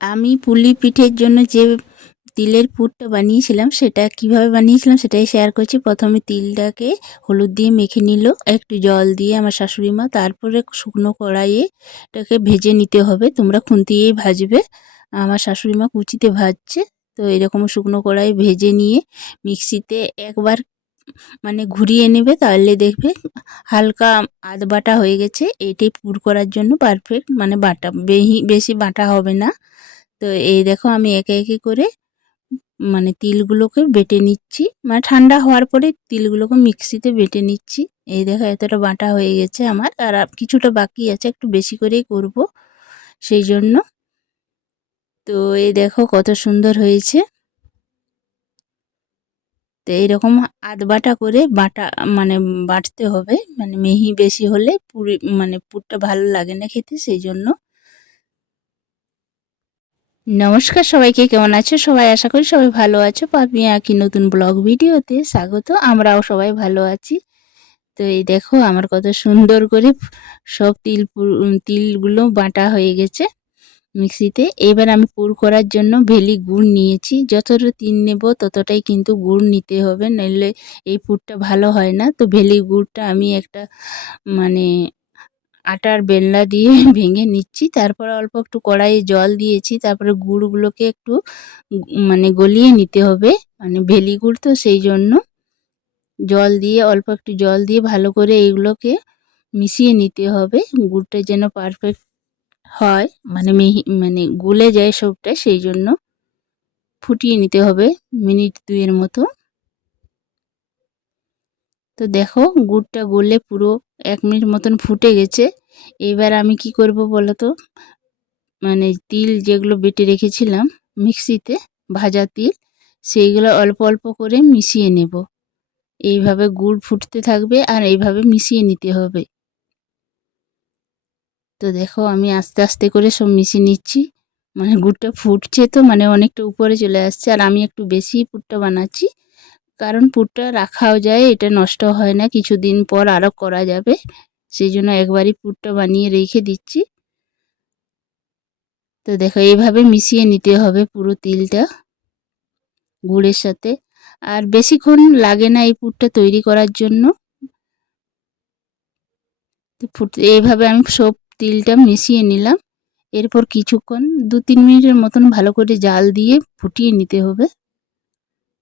আমি পুলি পিঠের জন্য যে তিলের পুরটা বানিয়েছিলাম, সেটা কীভাবে বানিয়েছিলাম সেটাই শেয়ার করছি। প্রথমে তিলটাকে হলুদ দিয়ে মেখে নিল, একটু জল দিয়ে আমার শাশুড়ি মা, তারপরে শুকনো কড়াইয়ে এটাকে ভেজে নিতে হবে। তোমরা খুন্তিয়েই ভাজবে। আমার শাশুড়ি মা কুচিতে ভাজছে, তো এরকম শুকনো কড়াই ভেজে নিয়ে মিক্সিতে একবার মানে ঘুরিয়ে নেবে, তাহলে দেখবে হালকা আধ বাটা হয়ে গেছে। এটাই পুর করার জন্য পারফেক্ট মানে বাটা বেশি বাটা হবে না। তো এই দেখো আমি একে একে করে মানে তিলগুলোকে বেটে নিচ্ছি। মানে ঠান্ডা হওয়ার পরে তিলগুলোকে মিক্সিতে বেটে নিচ্ছি। এই দেখো এতটা বাটা হয়ে গেছে আমার। আর কিছুটা বাকি আছে, একটু বেশি করেই করব। সেই জন্য। তো এই দেখো কত সুন্দর হয়েছে। তো এইরকম আধ বাটা করে বাটা মানে বাটতে হবে। মানে মিহি বেশি হলে পুরি মানে পুরটা ভালো লাগে না খেতে, সেই জন্য। নমস্কার সবাইকে, কেমন আছো সবাই? আশা করি সবাই ভালো আছো। পাপি আঁকি নতুন ব্লগ ভিডিওতে স্বাগত। আমরাও সবাই ভালো আছি। তো এই দেখো, আমার কত সুন্দর করে সব তিল তিলগুলো বাটা হয়ে গেছে। মিক্সিতে। এবার আমি পুর করার জন্য ভেলি গুড় নিয়েছি। যতটা তিন নেব ততটাই কিন্তু গুড় নিতে হবে, নইলে এই পুরটা ভালো হয় না। তো ভেলি গুড়টা আমি একটা মানে আটার বেলনা দিয়ে ভেঙে নিচ্ছি। তারপর অল্প একটু কড়াইয়ে জল দিয়েছি। তারপরে গুড়গুলোকে একটু মানে গলিয়ে নিতে হবে। মানে ভেলি গুড় তো সেই জন্য। জল দিয়ে, অল্প একটু জল দিয়ে ভালো করে এইগুলোকে মিশিয়ে নিতে হবে। গুড়টা যেন পারফেক্ট হয় মানে মিহি মানে গুলে যায় সবটা, সেই জন্য ফুটিয়ে নিতে হবে মিনিট দুইয়ের মতো। তো দেখো, গুড়টা গলে পুরো এক মিনিট মতন ফুটে গেছে। এবার আমি কি করব বলো তো? মানে তিল যেগুলো বেটে রেখেছিলাম মিক্সিতে, ভাজা তিল, সেইগুলো অল্প অল্প করে মিশিয়ে নেব। এইভাবে গুড় ফুটতে থাকবে আর এইভাবে মিশিয়ে নিতে হবে। তো দেখো আমি আস্তে আস্তে করে সব মিশিয়ে নিচ্ছি। মানে গুড়টা ফুটছে তো মানে অনেকটা উপরে চলে আসছে। আর আমি একটু বেশি পুরটা বানাচ্ছি, কারণ পুরটা রাখাও যায়, এটা নষ্ট হয় না। কিছুদিন পর আরও করা যাবে, সেই জন্য একবারই পুরটা বানিয়ে রেখে দিচ্ছি। তো দেখো, এইভাবে মিশিয়ে নিতে হবে পুরো তিলটা গুড়ের সাথে। আর বেশিক্ষণ লাগে না এই পুরটা তৈরি করার জন্য। তো ফুট, এইভাবে আমি সব তিলটা মিশিয়ে নিলাম। এরপর কিছুক্ষণ দু তিন মিনিটের মতন ভালো করে জাল দিয়ে ফুটিয়ে নিতে হবে।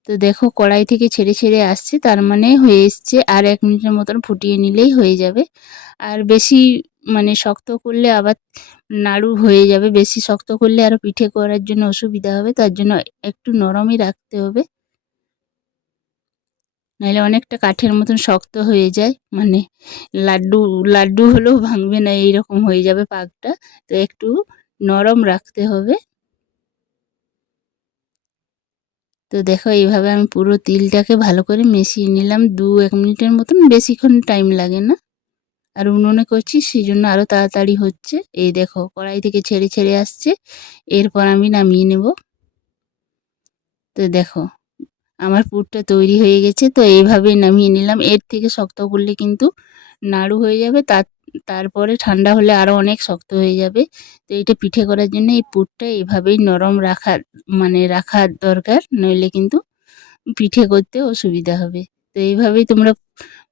তো দেখো কড়াই থেকে ছেড়ে ছেড়ে আসছে, তার মানে হয়ে এসছে আর এক মিনিটের মতন ফুটিয়ে নিলেই হয়ে যাবে। আর বেশি মানে শক্ত করলে আবার নাড়ু হয়ে যাবে, বেশি শক্ত করলে আরও পিঠে করার জন্য অসুবিধা হবে, তার জন্য একটু নরমই রাখতে হবে। নাহলে অনেকটা কাঠের মতন শক্ত হয়ে যায় মানে লাড্ডু লাড্ডু হলেও ভাঙবে না, এইরকম হয়ে যাবে পাকটা। তো একটু নরম রাখতে হবে। তো দেখো, এইভাবে আমি পুরো তিলটাকে ভালো করে মিশিয়ে নিলাম। দু এক মিনিটের মতন, বেশিক্ষণ টাইম লাগে না। আর উনুনে করছি সেই জন্য আরও তাড়াতাড়ি হচ্ছে। এই দেখো, কড়াই থেকে ছেড়ে ছেড়ে আসছে। এরপর আমি নামিয়ে নেব। তো দেখো আমার পুরটা তৈরি হয়ে গেছে, তো এইভাবেই নামিয়ে নিলাম। এর থেকে শক্ত করলে কিন্তু নাড়ু হয়ে যাবে, তার, তারপরে ঠান্ডা হলে আরও অনেক শক্ত হয়ে যাবে। তো এইটা পিঠে করার জন্য এই পুরটা এইভাবেই নরম রাখার মানে রাখার দরকার, নইলে কিন্তু পিঠে করতে অসুবিধা হবে। তো এইভাবেই তোমরা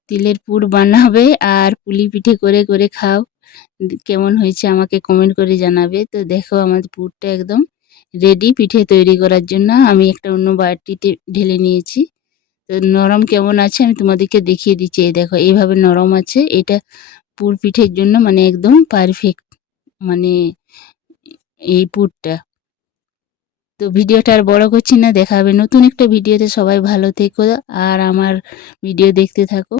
তিলের পুর বানাবে আর পুলি পিঠে করে করে খাও। কেমন হয়েছে আমাকে কমেন্ট করে জানাবে। তো দেখো আমাদের পুরটা একদম রেডি পিঠে তৈরি করার জন্য আমি একটা অন্য বাটিতে ঢেলে নিয়েছি। তো নরম কেমন আছে আমি তোমাদেরকে দেখিয়ে দিচ্ছি। এই দেখো, এইভাবে নরম আছে। এটা পুর পিঠের জন্য মানে একদম পারফেক্ট মানে এই পুরটা। তো ভিডিওটা আর বড় করছি না দেখা হবে নতুন একটা ভিডিওতে। সবাই ভালো থেকো আর আমার ভিডিও দেখতে থাকো।